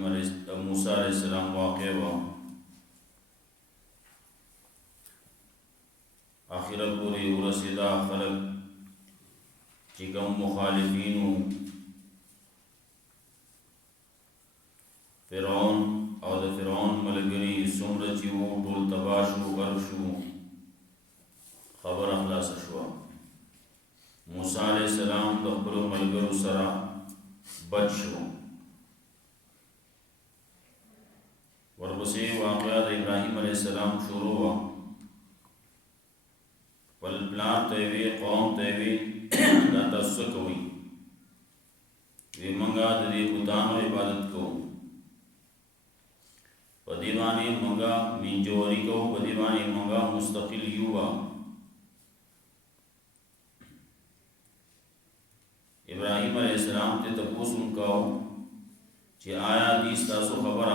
موسی علیہ السلام واقع وا آخرت پوری ورسیدا خلق چې کوم مخالفینو فرعون او د فرعون ملګری څومره چې وو ټول تباه شو غرق شو خبر خلاص شو موسی علیہ السلام د خپل ملګرو سره بچ شو ورپسې واقعه د ابراهیم علیہ السلام شروع وا ول پلان ته وی قوم ته وی دا تاسو کوي وی منګه د دې بوتانو عبادت کوو په دې باندې منګه منجوري کوو په دې باندې منګه مستقل یو ابراهیم علیہ السلام ته تاسو کوو چې آیا دې تاسو خبره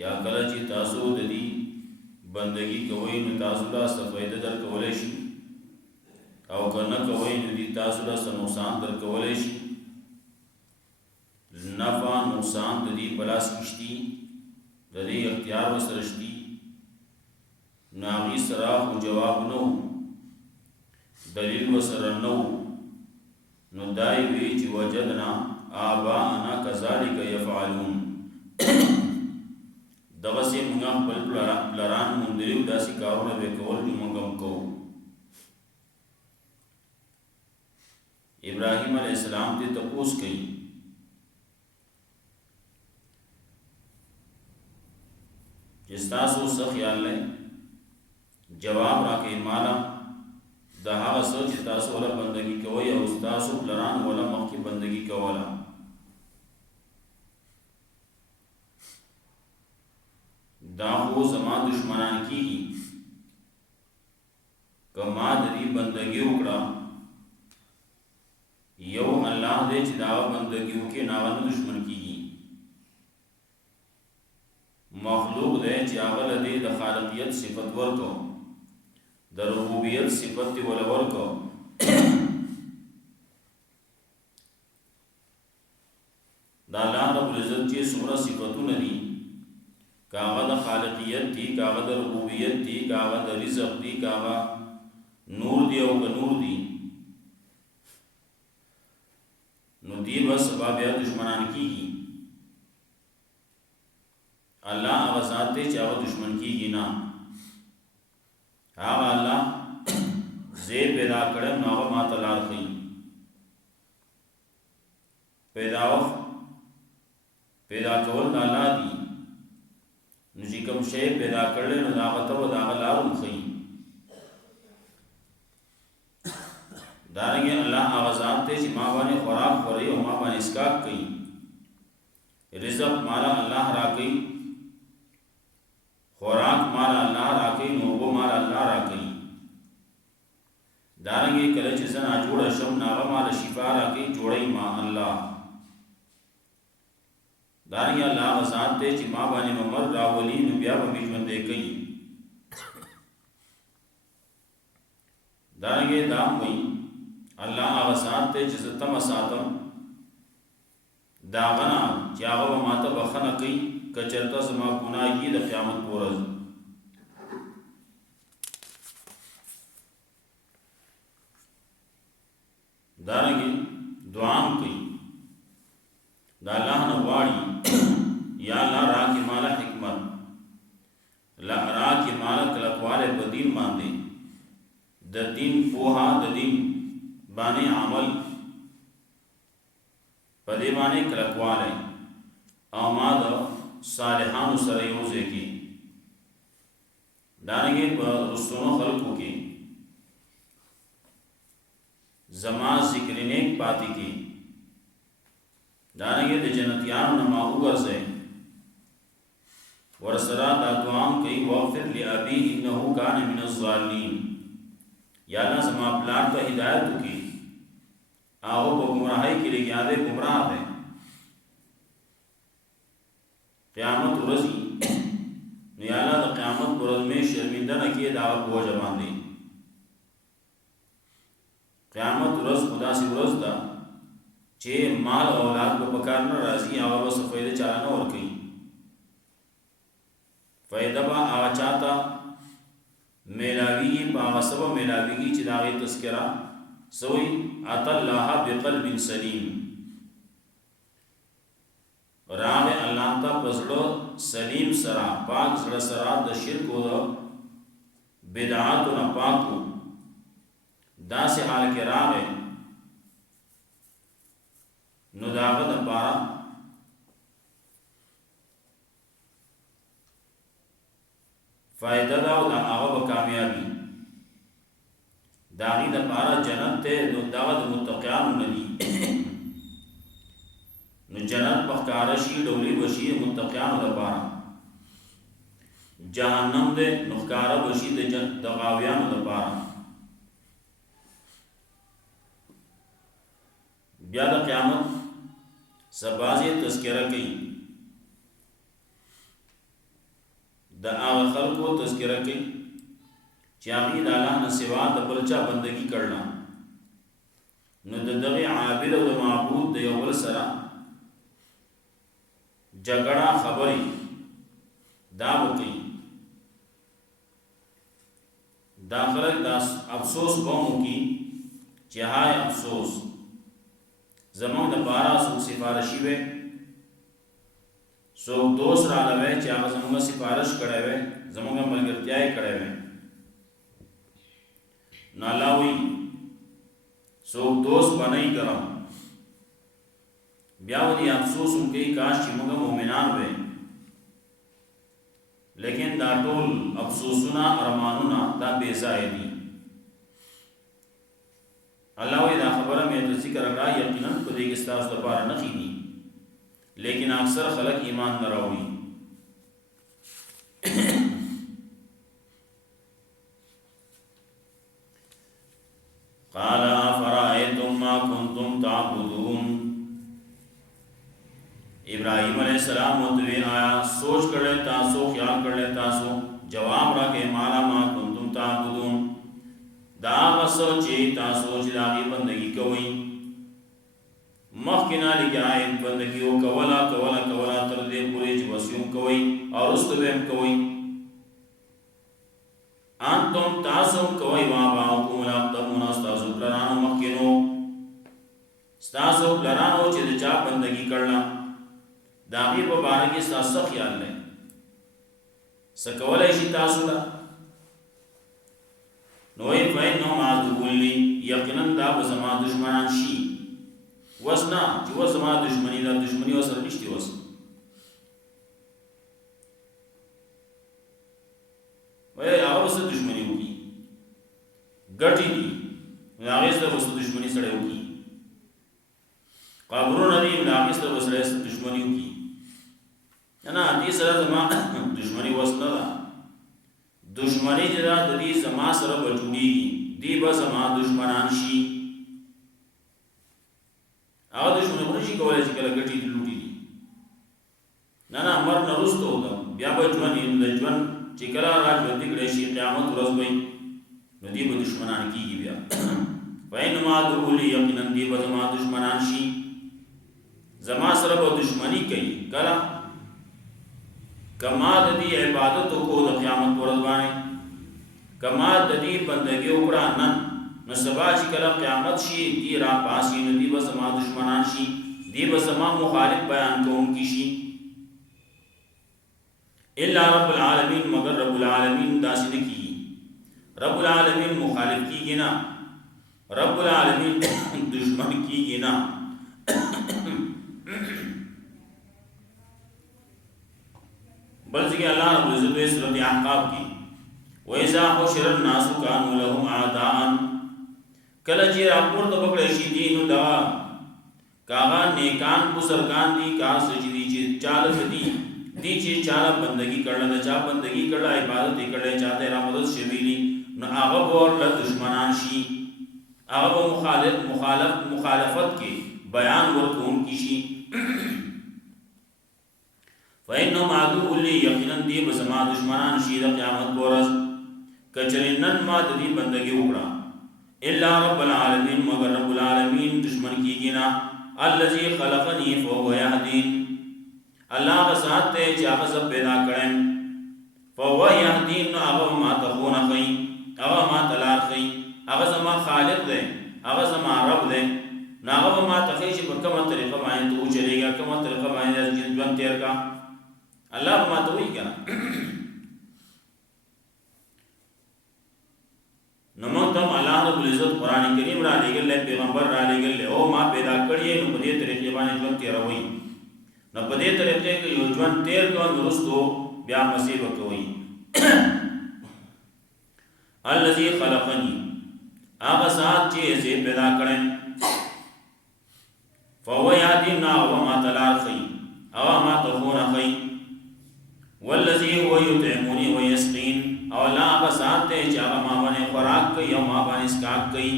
یا کله چې تاسو د دې بندگی کوي نو تاسو لا فائدہ در کولای شي او کنه کوي نو دې تاسو لا نقصان در کولای شي نفع نقصان د دې پلاس کشتي د دې اختیار وسرشتي ناغي سره جواب نو دلیل وسره نو نو دای وی چې وجدنا آباءنا كذلك يفعلون دغه سي موږ خپل پلان مونږ داسې کارونه وکول چې موږ هم کوو ابراهیم علیہ السلام ته تپوس کړي چې تاسو څه خیال لرئ جواب راکړئ مالا دا هغه څه چې تاسو ولا بندگی کوئ او تاسو پلان ولا مخکې بندگی کوله دا خو زما دشمنان کیږي کما د دې بندگی وکړه یو الله دې چې دا بندگی وکړي ناغه دشمن کیږي مخلوق دې چې هغه دې د خالقیت صفت ورکو د ربوبیت صفت ول ورکو دا الله رب العزت چې څومره صفاتونه دي کاغه د خالقیت دي کاغه د ربوبیت دي کاغه د رزق دي کاغه نور دی او نور دي نو دی بس سبب یا دشمنان کیږي الله هغه ذات دی چې هغه دشمن کیږي نه هغه الله زه پیدا کړم نو هغه ماته لار کوي پیدا کول د الله دی نو چې کوم شی پیدا کړل نو هغه ته د هغه لار کوي دارنګه الله هغه ذات دی چې ما باندې خوراک خوري او ما باندې اسکاک کوي رزق مالا الله را کوي خوراک مالا الله را کوي نو وو مالا الله را کوي دارنګه کله چې زنا جوړ شم ناغه مالا شفا را کوي جوړي ما الله دارنګه الله ذات ته چې ما باندې عمر راولي نو بیا به ژوند دی کوي دارنګه دا وایي الله هغه ذات ته چې ستم ساتم دا غنا چې هغه ماته بخنه کوي کچرتا زما ګناهي د قیامت پورز دارنګه دعا کوي دا الله نه واړي یا الله راکې مال حکمت لا راکې مال کلکواله په دین باندې د دین پوها د دین باندې عمل په دې باندې کلکواله او ما د صالحانو سره یو ځکه دانګې په رسونو خلقو کې زما ذکر نیک پاتې کې دانګې د جنتیانو نما وګرځي ورسره دا دعام کوي واغفر لابي انه كان من الظالمين یا الله زما پلان ته هدایت وکي هغه په گمراهۍ کې لګیاله گمراه ده قیامت ورځ نو یا الله د قیامت ورځ مې شرمنده نه کې دا بوج باندې قیامت ورځ خدا سي ورځ ده چې مال او اولاد په پکار نه راځي هغه به څه فایده چاله نه ورکوي. فایده به هغه چاته میلاویږي په هغه سبب میلاویږي چې د هغې تذکره سوی اتى الله بقلب سلیم، راغې الله ته په زړه سلیم سره پاک زړه سره د شرک او د بدعاتو نه پاکو داسې حال کې راغې نو د هغه دپاره فائدہ دا او دا هغه به کامیابي د هغې دپاره جنت دی. نو دغه د متقیانو نه دي نو جنت به ښکاره شي ډولۍ به شي د متقیانو دپاره، جهنم دی نو ښکاره به شي د غاویانو دپاره. بیا د قیامت سبازی تذکره کوي، د هغه خلکو تذکره کوي چې هغې د الله نه سوا د بل چا بندګي کړله، نو د دغې عابد او د معبود د یو بل سره جګړه خبرې دا وکړي. دا خلک دا افسوس به هم وکړي چې های افسوس زمونږ دپاره څوک سفارشي وی، څوک دوست راغلی چې هغه زمونږ سفارش کړی وی، زمونږ ملګرتیا یې کړی وی. نو الله وایي څوک دوست به نه یې ګرم. بیا ودې افسوس هم کوي کاش چې موږ مؤمنان وی، لیکن دا ټول افسوسونه ارمانونه دا بې ځایه دي. الله وایي دا خبره مې د ذکر کړه یقینا په دې کې ستاسو لپاره نښې دي، لیکن اکثر خلک ایمان نه راوړي. قال افرأيتم ما كنتم تعبدون، ابراہیم علیہ السلام وتوی آیا سوچ کړل تاسو، خیال کړل تاسو، جواب راکې مالا ما کنتم تعبدون، دا وسو چې تاسو چې داغي بندگی کوئ. مخکنا لګای بندگی او کولا کولا کولا تر دې پورې چې وسیوم کوئ او رستویم کوئ. انتم تاسو کوئ وا باو ملاقتمون تاسو پلانو مخکینو تاسو پلانو چې د چا بندگی کړلا داغي په باره کې تاسو خیال نه سکولای شي تاسو لا نوې فین نو ما دغلی یقینا دا به زما دشمنان شي. وسنا چې و زما دشمنی دا دشمنی وسره نشتی وس وای هغه وسه دشمنی وکي ګټي دي هغه سره وسه دشمنی سره وکي قبرونه دي هغه سره وسه دشمنی وکي نه دې سره زما دشمنی وسنه ده. دشمنی چې دا د دې زما سره بجوړیږي دی به زما دشمنان شي. هغه دشمنان شي کولای چې کله ګټي لوټي دي نه امر نه رستو ده بیا به ژوند د ژوند چې کله راځي کړي شي قیامت ورځ وي نو دی به دشمنان کیږي. بیا فینما دغلی یقینا دی به زما دشمنان شي، زما سره به دشمنی کوي. کله کما د دې عبادت کو د قیامت ورځ باندې کما د دې بندګي وکړه نن نو سبا چې کله قیامت شي دی را پاسي نو دی به زما دشمنان شي، دی به زما مخالف بیان کوونکی شي. الا رب العالمین مگر رب العالمین داسې نه کیږي. رب العالمین مخالف کیږي نه، رب العالمین دشمن کیږي نه. بلکہ اللہ رب العزت و سورۃ احقاف کی وَإِذَا حُشِرَ النَّاسُ كَانُوا لَهُمْ أَعْدَاءً، کله چې راپورته وکړی شي دي نو دا کاغه نیکان بزرگان دي کا سجدي چې چاله دي دي چې چاله بندگی کړل دا چا بندگی کړل عبادت کړل چاته را مدد شویلی نو هغه ور دشمنان شي، هغه مخالفت کې بیان ورکوم کی شي. فإنهم عدو لی یقینا دی بسما دشمنان شي د قیامت ورځ کچری نن ما د دې بندگی وکړه. الا رب العالمین مگر رب العالمین دشمن کیږي نه، الذي خلقني فهو يهدين اللہ کا ذات تے چاہا سب پیدا کریں فهو يهدين اغا ما تخون خی اغا ما تلار خی اغا زما خالق دے اغا زما رب دے ناغا ما تخیش پر کم طریقہ مائن تو چلے گا کم طریقہ مائن جن تیر کا اللہ ما تو ہی کیا نمونتم اللہ رب العزت قرآن کریم را لے گلے پیغمبر را لے گلے او ما پیدا کریے نو بدے طریقے بانے جن تیر ہوئی نو بدے طریقے کہ یو جن تیر کون درستو بیا مسیح بکوئی الذي خلقنی آغا ساتھ چیزے پیدا کریں فهو يهدينا وما تلار خي او ما تخون خي والذي هو يطعمني ويسقين او لا بسات تے چاہا ما بنے خوراک کئی او ما بنے اسکاک کئی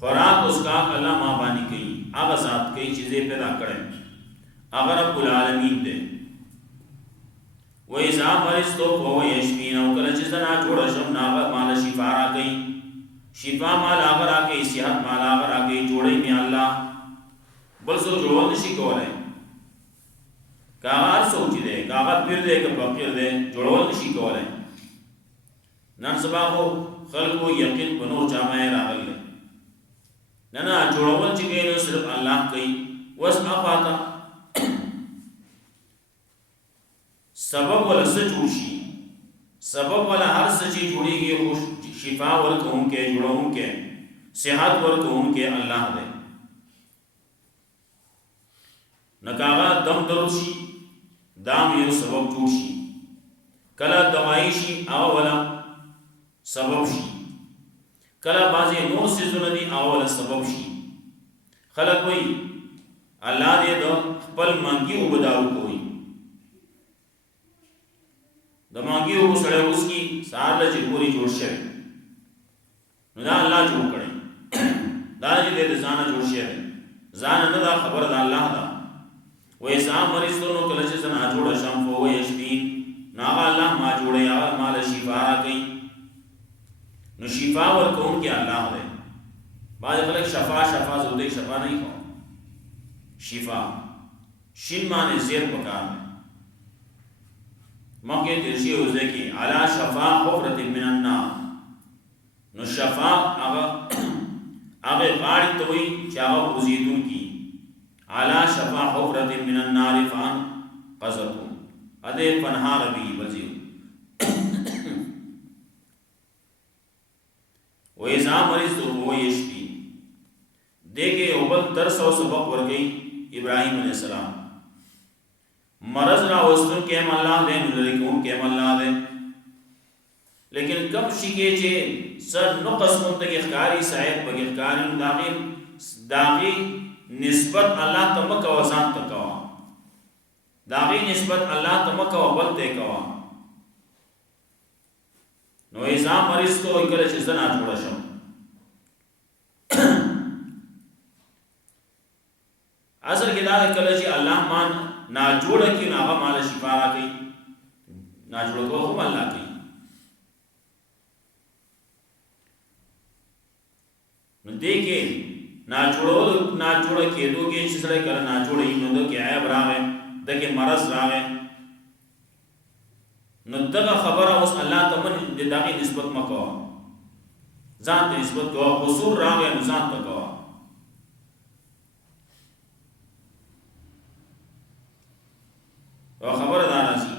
خوراک اسکاک اللہ ما بانی کئی آغا ذات کئی چیزیں پیدا کریں اگر رب العالمین دے وَإِذَا مَرِضْتُ فَهُوَ يَشْفِينِ او کل چیزنا جوڑا شم ناغا مالا شفا را کئی شفا مال آگر آکے صحت مال آگر آکے جوڑے میں اللہ بل سو جوڑول نشی کولے کاغا ہر سوچی دے کاغا پھر دے کہ فقیر دے جوڑول نشی کولے نن سبا کو خلقو یقین بنو جامعے راغل لے ننا جوڑول چکے نو صرف اللہ کئی واسم آفاتا سبب والا سچوشی سبب والا ہر سچی جوڑی گئی خوش شفا ورکو ان کے جوڑو ان کے صحت ورکو ان کے اللہ دے نکاغا دم دروشی دام یو سبب جوشی کلا دوائیشی آولا سبب شی کلا بازی نور سیزو ندی آولا سبب شی خلق ہوئی اللہ دے دو پل مانگی عبداو کوئی دو مانگی عبو سڑے اس کی سار لچی پوری جوڑ شوی ندا اللہ جوڑ کریں دا جی دے زانا جوڑ شوی زانا ندا خبر دا اللہ دا ویسا مریضتونو کلچے سنا جوڑا شم فو یشفین ناغا اللہ ما جوڑے آغا مالا شفا را کئی نو شفا ورکون کیا اللہ دے بعض خلق شفا شفا زودے شفا نہیں کھو شفا شن مانے زیر پکار ہے موقع ترشی ہوزے کی علا شفا حفرت من النار نو شفا آغا غاڑی توئی چاہا وزیدون کی علا شفا حفرت من النار فان قذرتم ادے پنہا ربی بزیو وَإِذَا مَرِضْتُ فَهُوَ يَشْفِينِ دیکھے اوبل درس و سبق ورگئی ابراہیم علیہ السلام مرض را وستن کیم اللہ دے نلرکون کیم اللہ دے لیکن کم شکے چے سر نقص منتق اخکاری صاحب پک اخکاری داغی نسبت اللہ تمک وزان تکوا داغی نسبت اللہ تمک وبلتے کوا نو ایزا مریض تو اکل چیزن آجوڑا شو اصل کی داد اکل چی اللہ مان ناجوڑا کی ناغا مالا شفارہ کی ناجوڑا کو خب اللہ کی نو دیکھیں ناجوڑا کی دو گے چیز رہے کل ناجوڑا ہی نو دو کی عیب راوے دکے مرض راوے نو دغه خبره اوس الله ته من د دغه نسبت مکو ځان ته نسبت کو قصور راغی نو ځان ته کو او خبره دا راځي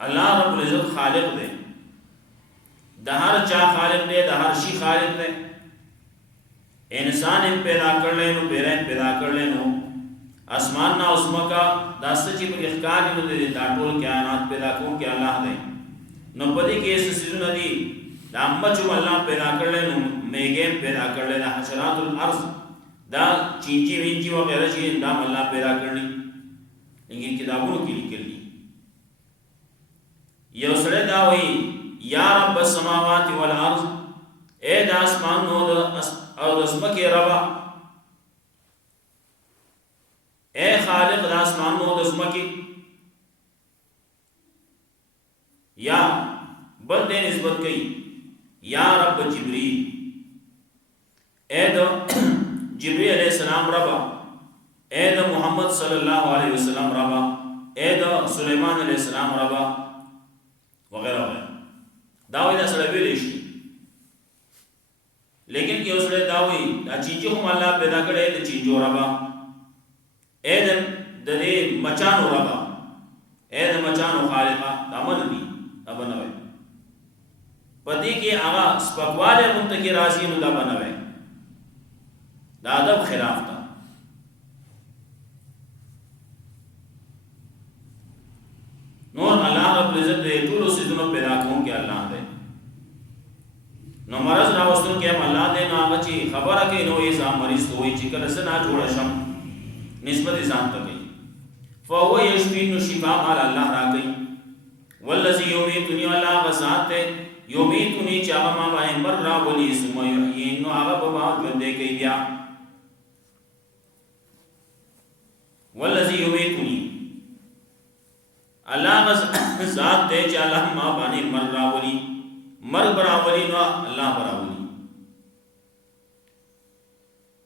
الله رب العزت خالق دی د هر چا خالق دی د هر شي خالق دی انسان پیدا کړل نو پیدا کړل نو اسمان نا اسمکا داستا چی پر اخکاری نو دے دا ٹول کائنات پیدا کون کہ اللہ دے نو پدی کے اس سیزو ندی دا امچو اللہ پیدا کر لے نو میگیم پیدا کر لے دا حشرات الارض دا چینچی وینچی وغیرہ چیز دا اللہ پیدا کرنی لیکن کتابوں کی لکھ لی یہ اسرے دا ہوئی یا رب السماوات والارض اے دا اسمان نو دا اسمکی ربا اے خالق دا اسمان نو دزمکی یا بل دے نسبت کئی یا رب جبریل اے د جبريل علیہ السلام ربا، اے د محمد صلی الله علیه وسلم ربا، اے د سلیمان علیہ السلام ربا وغیرہ وغیرہ. دا وی دا سره ویلی شي، لیکن کې اوسره دا وی دا چینجو هم الله پیدا کړي د چینجو ربا، اے د دې مچانو ربا، اے د مچانو خالقا. دا من دي دا بنوي پدې کې هغه سپکواله مونته کې راځي نو دا بنوي، دا ادب خلاف ده. نور الله رب العزت دې ټول سيزونو پیدا کوم کې الله دې نو مرض راوستون کې هم الله دې نو هغه چې خبره کوي نو یې ځان مریض ته وایي چې کله سنا جوړ شم نسبت ځان ته کوي. فهو يشفي نو شفا مال الله را کوي. والذي يميتني الله غزاد يميتني چې هغه ما باندې مر را ولي ثم يحيين نو هغه په ما ژوندې کوي بیا. والذي يميتني الله غزاد ته چې الله ما باندې مر را ولي مر براولي نو الله براولي.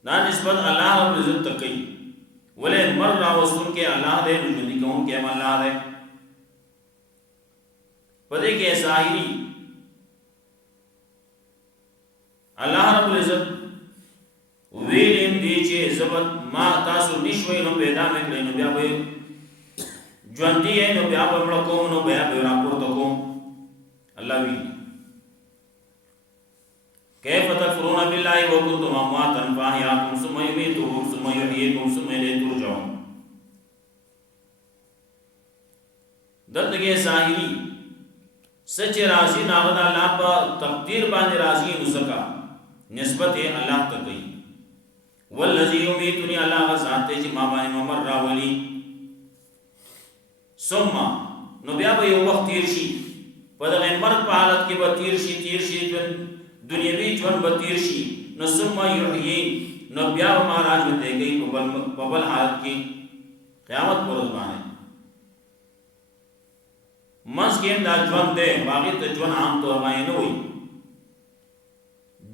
دا نسبت الله رب العزت ته کوي. ولې مر را وسون کې الله دې ژوندې کوم کې هم الله دې پدې کې ظاهري الله رب العزت ویلم دی چې زبد ما تاسو نشوي نو پیدا مکړې نو بیا به ژوندې نو بیا به مړ کوم نو بیا به راپورته کوم. الله وی كيف تكفرون بالله وكنتم امواتا فاحياكم ثم يميتكم ثم يحييكم ثم اليه ترجعون. دلته کې ظاهري سچ راضی ناغد اللہ پا تقدیر باندې راضی نسکا نسبت اللہ تا گئی. والذی یمیتنی اللہ غزات تے چی ما باندې ممر راولی ثم نو بیا به یو وخت تیر شي په دغه مرګ په حالت کې به تیر شي ژوند دنیوي ژوند به تیر شي نو ثم یحیی نو بیا به مهاراج ته گئی په بل حالت کې قیامت پر ورځ باندې منځ کې دا ژوند دی باقي ته ژوند عام طور باندې نه وي.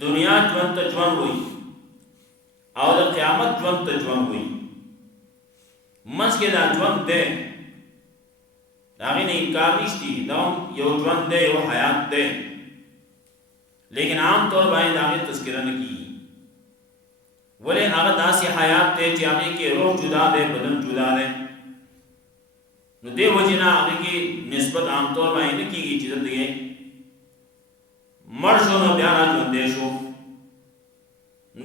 دنیا ژوند ته ژوند وي او د قیامت ژوند ته ژوند وي. منځ کې دا ژوند دی دا غي نه انکار نشتی دا یو ژوند دی یو حیات دی لیکن عام طور باندې دا غي تذکرہ نه کی. ولې هغه داسې حیات دی چې هغه کې روح جدا دی بدن جدا دی نو دې وجنا هغه کې نسبت عام طور باندې نه کیږي چې دغه مر شو نو بیا راځي شو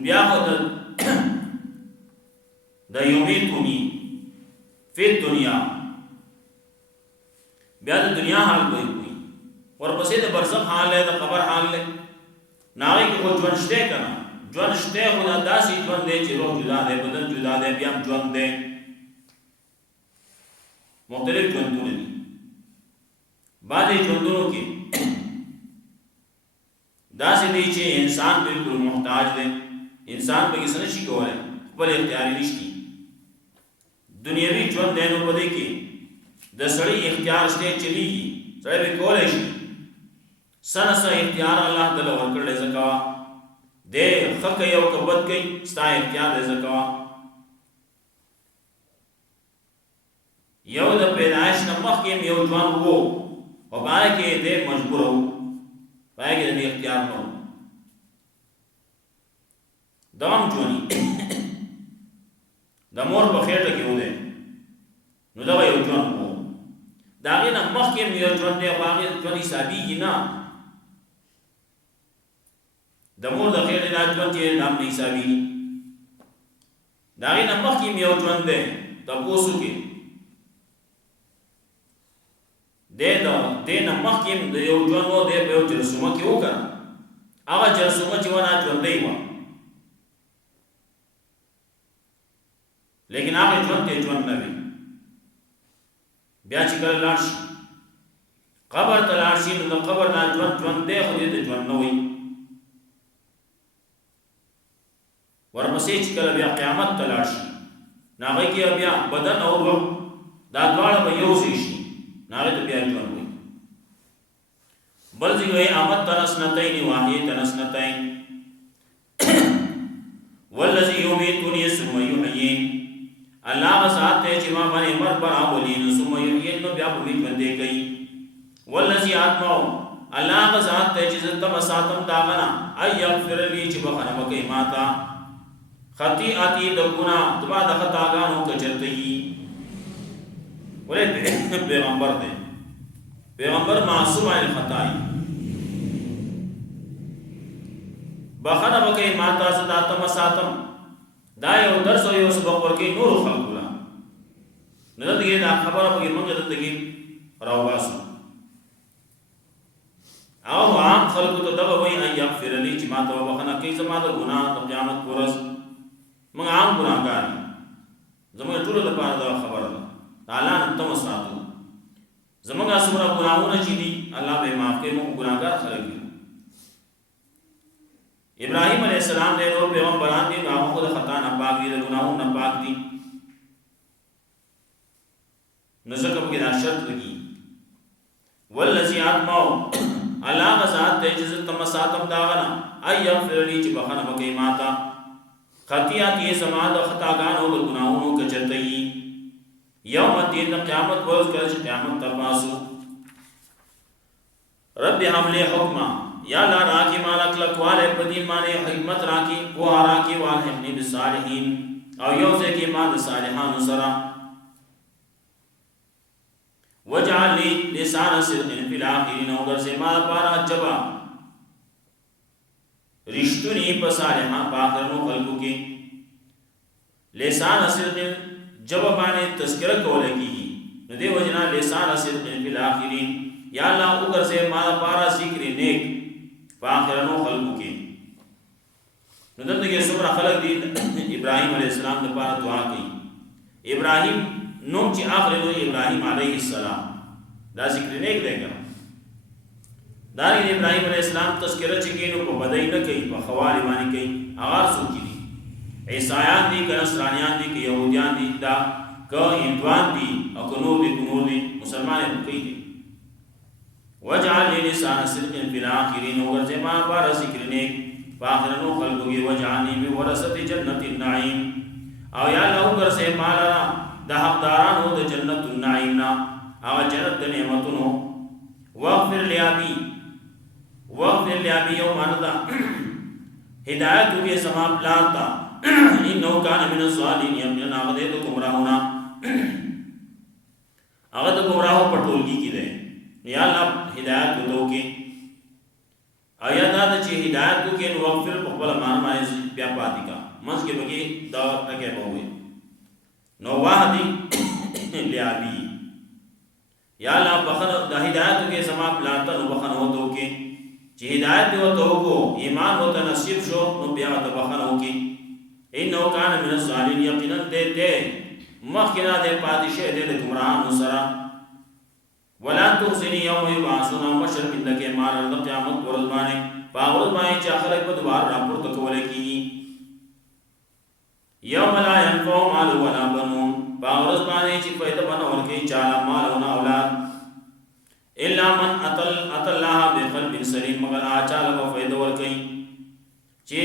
بیا خو د یومیتونی فی دنیا بیا د دنیا حال کوي ورپسې د برزخ حال له د قبر حال له ناوی کې خو ژوند شته کنه ژوند شته خو داسې ژوند دی چې روح جدا دی بدن جدا دی بیا ژوند دی مختلف ژوندونه دي. بعضې ژوندونو کې داسې دی چې انسان بالکل محتاج دی انسان به کیسه نشي کولی خپل اختیاري نشتی. دنیوي ژوند دی نو په دې کې د سړي اختیار شته چلیږي سړی به کولی شي سنه سه اختیار الله تعالی ورکړی ځکه دی ښه کوي او که بد کوي ستا اختیار دی ځکه یو د پیدایش نه مخکې یو ژوند وو او باندې کې دی مجبور وو پای کې د اختیار نه دوام ژوندي د مور په خېټه کې و دی نو دا یو ژوند وو د هغې نه مخکې یو ژوند دی خو هغې ژوند حسابېږي نه د مور د خېټې دا ژوند چې دا هم نه حسابېږي د هغې نه مخکې یو ژوند دی تپوس وکړې دې نه مخکې د یو ژوند و دی په یو جرثومه کې وکړه هغه جرثومه چې وه نه ژوندی وه لیکن هغه ژوند ته ژوند نه وي. بیا چې کله لاړ شي قبر ته لاړ شي نو د قبر نه ژوند دی خو دې ته ژوند نه وي. ورپسې چې کله بیا قیامت ته لاړ شي نو هغې کې بیا بدن او روح دا دواړه به یو ځای شي نو هغې ته بیا ژوند وي. بل ځای وایي امت تنسنتین واحیې تنسنتین والذی یمیتنی ثم یحیین الله ذات ته چې ما باندې مرګ براولي نو ثم یحیین نو بیا به ژوندې کوي والذی اطمع الله ذات ته چې زتم ساتم داغنا ای یغفر لی چې بخنه وکي ماتا خطیئتی د ګناه دبا د خطاګانو کچرتي ولې پیغمبر دی پیغمبر معصوم عن الخطائی بخنه وکي ماتا زتم ساتم دا یو درس او یو سبق ورکي نور خلق لا نه دغه دا خبره په موږ دغه راواسو او عام خلق ته دغه وای ان یغفر لی چې ما ته بخنه کوي زما د ګناه د قیامت پرس موږ عام ګناګار زموږ ټول د پاره دا خبره ده تعالی نن تم ساتو زموږ اسمره ګناونه چې دي الله به معاف کوي موږ ګناګار خلک دي ابراهیم علیہ السلام دے نور پیغمبران دي هغه خود خطا نه پاک دي د ګناہوں نه پاک دي نزدک په دا شرط لګي والذی اطمع الله ذات ته چې تم ساتم داغنا ای یغفر لی چې بخنه وکي ماتا خطیات یې سما د خطاګانو د ګناہوں کچرتي یوم الدین قیامت ورځ کې قیامت تپاسو رب حمله حکما یا لا راکی مالا کلکوالے پدین مانے حکمت راکی وہ راکی والحمنی بالصالحین او یوزے کی ماد صالحان سرا وجعل لی لسان صدق فی الاخرین اوگر سے مالا پارا جبا رشتونی پا صالحان پاکرنو خلقو کی لسان صدق جبا بانے تذکرہ کولے کی ندے وجنا لسان صدق فی الاخرین یا اللہ اوگر سے مالا پارا ذکر نیک فاخرنو خلقو کی نو دلته کې څومره خلق دي ابراهيم عليه السلام د پاره دعا کوي ابراهيم نوم چې اخر نو ابراهيم عليه السلام دا ذکر نه کړي دا ابراهيم عليه السلام تذکرہ چې کینو په بدای نه کوي په خواري باندې کوي اغار سوچي دي عیسایان دي که نصرانیان دي که يهوديان دي دا که هندوان دي او که نور دي مسلمان کوي دي وجعل لي لسان صدق في الاخرين ورزما بار ذکر نیک فاخرنو خلقو کی وجعلني من ورثه جنت النعيم او یا الله ور سے مالا د حقدارانو د جنت النعيم نا او جنت د نعمتونو واغفر لي يوم انذا هدایت کے سما پلاتا انه كان من الصالحين يمنا غدے تو گمراہونا اگر تو گمراہو پٹولگی کی دے یا اللہ ہدایت کو دو کی آیا دا چې ہدایت کو کې نو وغفر په خپل مان باندې بیا پاتې کا منځ کې بګي دا ټکه بوي نو واهدي لیابي یا الله بخنه د ہدایت کې سما پلاتا نو بخنه وته کې چې هدایت دی وته کو ایمان وته نصیب شو نو بیا ته بخنه وکي انه کان من الصالحین یقینا ته مخکنا د پادشه د گمراهانو سره ولا تخزني يوم يبعثون مشر من لك مال القيامت ورزمانه باور باندې چې خلک په دوار راپورته کول کیږي يوم لا ينفع مال ولا بنون باور باندې چې فائدہ بنور کې چاله مال او اولاد الا من اتل الله بقلب سليم مگر اچاله په فائدہ ور کوي چې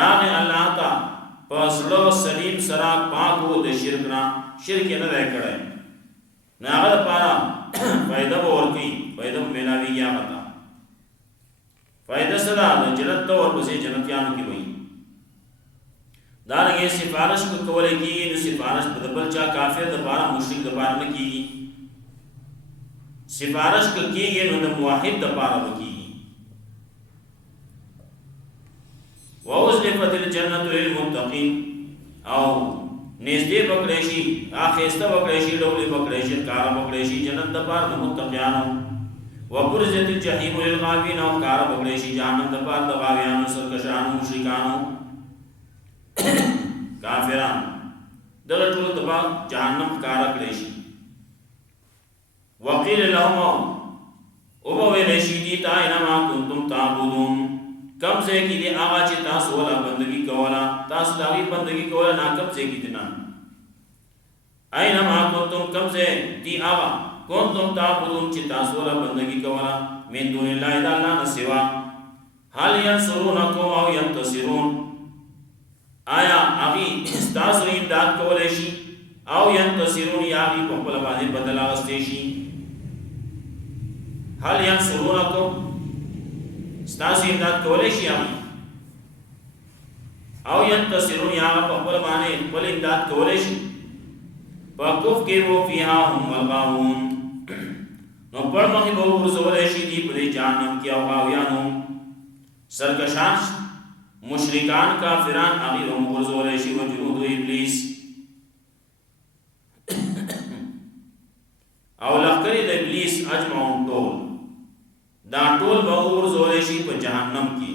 راغ الله تا پسلو سلیم سرا پاکو د شرک نه کړي ناغه پارا فائدہ ورکی فائدہ ملاوی یا متا فائدہ صدا جنت تو اور بسے جنتیانو کی وئی دارنگے سفارش کو کولے کی نو سفارش بدبل چا کافر د پارا مشرک د پارا نہ کی سفارش کو کی نو د موحد د پارا وکی وَأُزْلِفَتِ الْجَنَّةُ لِلْمُتَّقِينَ او نزدې بکړېشي اخېسته بکړېشي ډولې بکړېشي کار بکړېشي جنت د پاره د متقینانو وبرزت الجحیم للغاوین او کار بکړېشي جهنم د پاره د غاویانو سرکشانو مشرکانو کافرانو دغه ټول د پاره جهنم کار کړېشي وقیل لهم او ویل شي دي تا انما کنتم تعبدون کم سے کی دی آغا چی تاسو والا بندگی کولا تاسو داغی بندگی کولا نا کم سے کی دینا اینما کنتم کم سے دی آغا کنتم تعبدون چی تاسو والا بندگی کولا من دون اللہ اذا اللہ نسوا حال ینصرونکم او ینتصرون آیا اغي استاسو امداد کولای شي او ينتصرون یا اغي په خپل باندې بدل اغستې شي هل ينصرونکم استاسو امداد کولای شي اغي او ينتصرون یا په خپل باندې خپل امداد کولای شي فکف کې وو فيها هم والغاوون نو پر مخې به ورزولای شي دی په جهنم کې او غاویانو سرکشان مشرکان کافران هغه هم ورزولای شي او جنود ابلیس او لخرې د ابلیس اجمعون ټول دا ټول به ورزولای شي په جهنم کې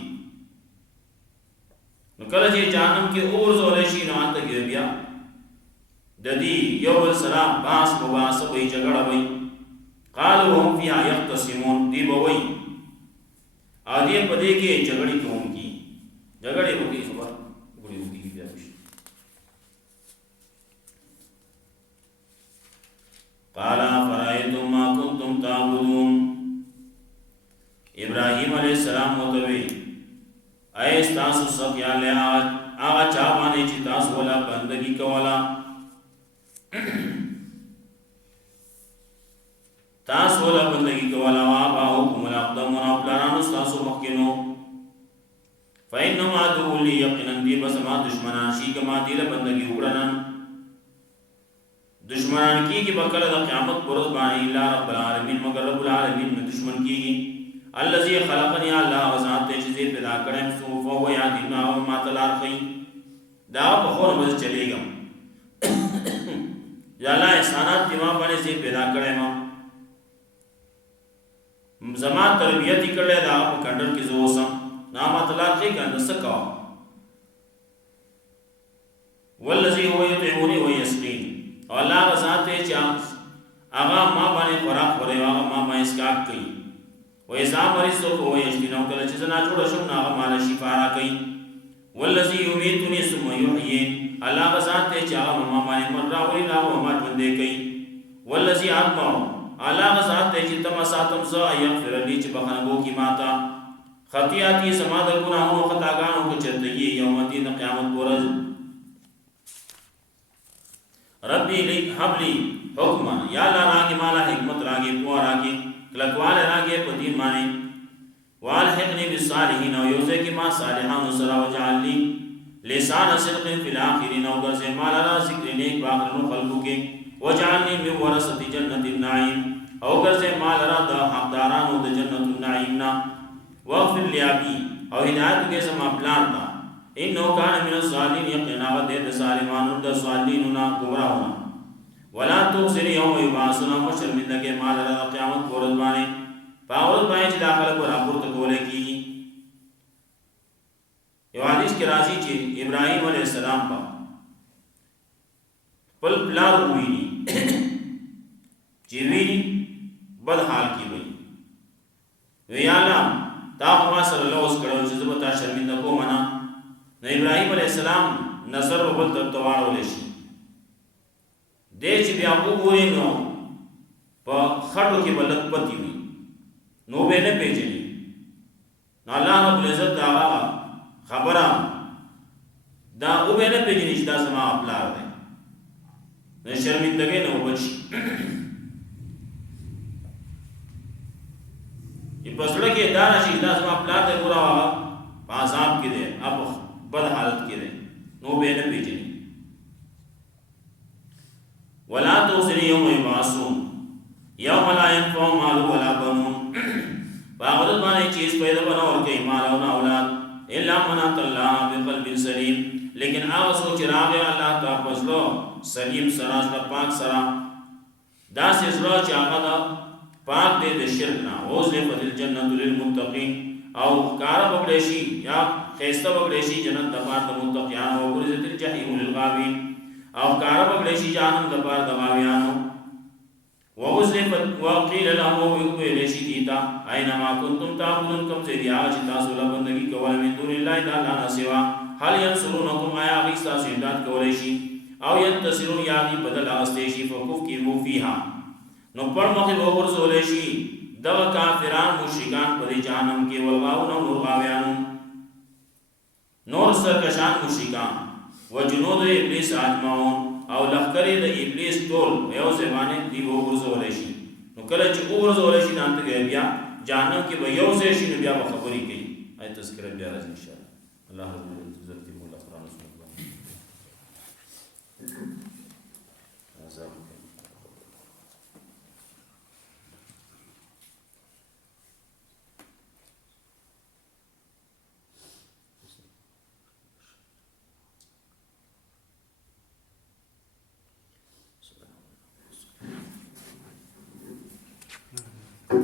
نو کله چې جهنم کې ورزولای شي نو انت کې بیا د دې یو بل سره باس مباحثه وي جګړه وي قالوا هم فيها يختصمون دی بوي ادي په دې کې جګړې کوونکی جګړې وکي خبر وګړي وکي بیا شي قال فرأيتم ما كنتم تعبدون ابراهيم عليه السلام متوي اي تاسو سب یا له هغه چا باندې چې تاسو ولا بندگی کولا تاسو ولا بندگی کولا وا باو کوم اقدام او پلانو تاسو مخکینو فإنما ادعو لي يقينا دي بس ما دشمنان شي کما دي له بندگی وکړنن دشمنان کی بکله د قیامت پرز باندې الا رب العالمین مگر رب العالمین نه دشمن کیږي الذي خلقني الله وذات چې پیدا کړم سو فو یا دین او ما تلار خي دا په خور مز چلےګم یا الله احسانات دی ما باندې پیدا کړم زما تربیت کړل دا په کندر کې زو سم نام تعالی کې ګند سکا والذي هو يطعمني ويسقين او الله ذات چې هغه ما باندې خوراک ورې هغه ما باندې اسکاک کوي وې زامري سو کو یشتنو کله چې زنا جوړ شم هغه مال شفا را کوي والذي يميتني ثم يحيين الله ذات چې هغه ما باندې مر راوړي هغه ما باندې کوي والذي اطمع الله ذات چې تم ساتم زه یغفر لي چې بخنه کی ماتا خطیاتی سما د ګناهونو خطاګانو کو چرته یوم الدین قیامت پرز ربی لی حبلی حکما یا لا راگی مالا حکمت راگی پوا راگی کلکوال راگی پدین مانی والحقنی بالصالحین و یوزے کی ما صالحان سرا وجعل لی لسان صدق فی الاخرین و گرز مالا را ذکر نیک باقرن خلقو کے وجعلنی من ورثت جنت النعیم او گرز مالا را دا حقدارانو دا جنت النعیمنا واغفر لی ابی او ہدایت کے سما پلان دا انہو کان من الصالحین یقینا ودید سالمانو دا صالحینونا گمراہونا ولا تخزنی یوم یبعثونا مشرمندہ کے مال را قیامت پورت بانے پاورت بانے چی داخل پر اپورت کولے کی یہ حدیث کی راضی چی ابراہیم علیہ السلام پا پل پلار ہوئی نی چیوی بد حال کی بئی ویالا تاقما صلی اللہ اس کڑو جزبتا شرمندہ کو منا نو ابراہیم علیہ السلام نظر و بل تتوارو لیشی دے چی بیا کو ہوئی نو پا خطو کی بلد پتی ہوئی نو بے نے پیجنی نو اللہ رب العزت دا آغا خبرہ دا او بے نے پیجنی چی دا سما اپلار دے نو شرمندگی نو بچی یہ پسڑا کی ادارہ شی دا سما اپلار دے پورا آغا پاساب کی دے اب بد حالت کی دے نو بے نے پیجنی ولا تخزنی یوم یبعثون یوم لا ينفع مال ولا بنون باغرت بانے چیز پیدا بنا اور کئی مال و اولاد الا من اتى الله بقلب سلیم لیکن آغا سو چراغ اللہ تا فضلو سلیم سراز دا پاک سرا دا سزلو چاقا دا پاک دے دے شرکنا وزلفت الجنت للمتقین او کارا بگڑیشی یا خیستہ بگڑیشی جنت دفار دا متقیان و برزت الجحیم للغابین او کارا بگڑیشی جانم دفار دا غاویانو وَوَزْلِفَتْ وَقِيلَ لَهُمْ وَيُقْوِلِشِ دِيتا اَيْنَمَا كُنْتُمْ تَعْبُدُونَ کم سے دیا چتا سولا بندگی کول من دون اللہ تعالیٰ نسوا حل ینصرونکم آیا غیستا سیدات کولیشی او ینتصرون یادی بدل آستیشی فکف کی موفیہا نو پر مخی بوبر زولیشی دو کافران مشرکان پدی جہنم کے والغاون و نور غاویانو نور سرکشان مشرکان و جنود ابلیس اجمعون او لخکری د ابلیس ټول یو زمانه دی وګرځول شي نو کله چې وګرځول شي نن ته بیا جانو کې به یو ځای شي نو بیا به خبرې کوي آی تذکرہ بیا راځي ان شاء الله الله رب العزت دې مولا قرآن سنت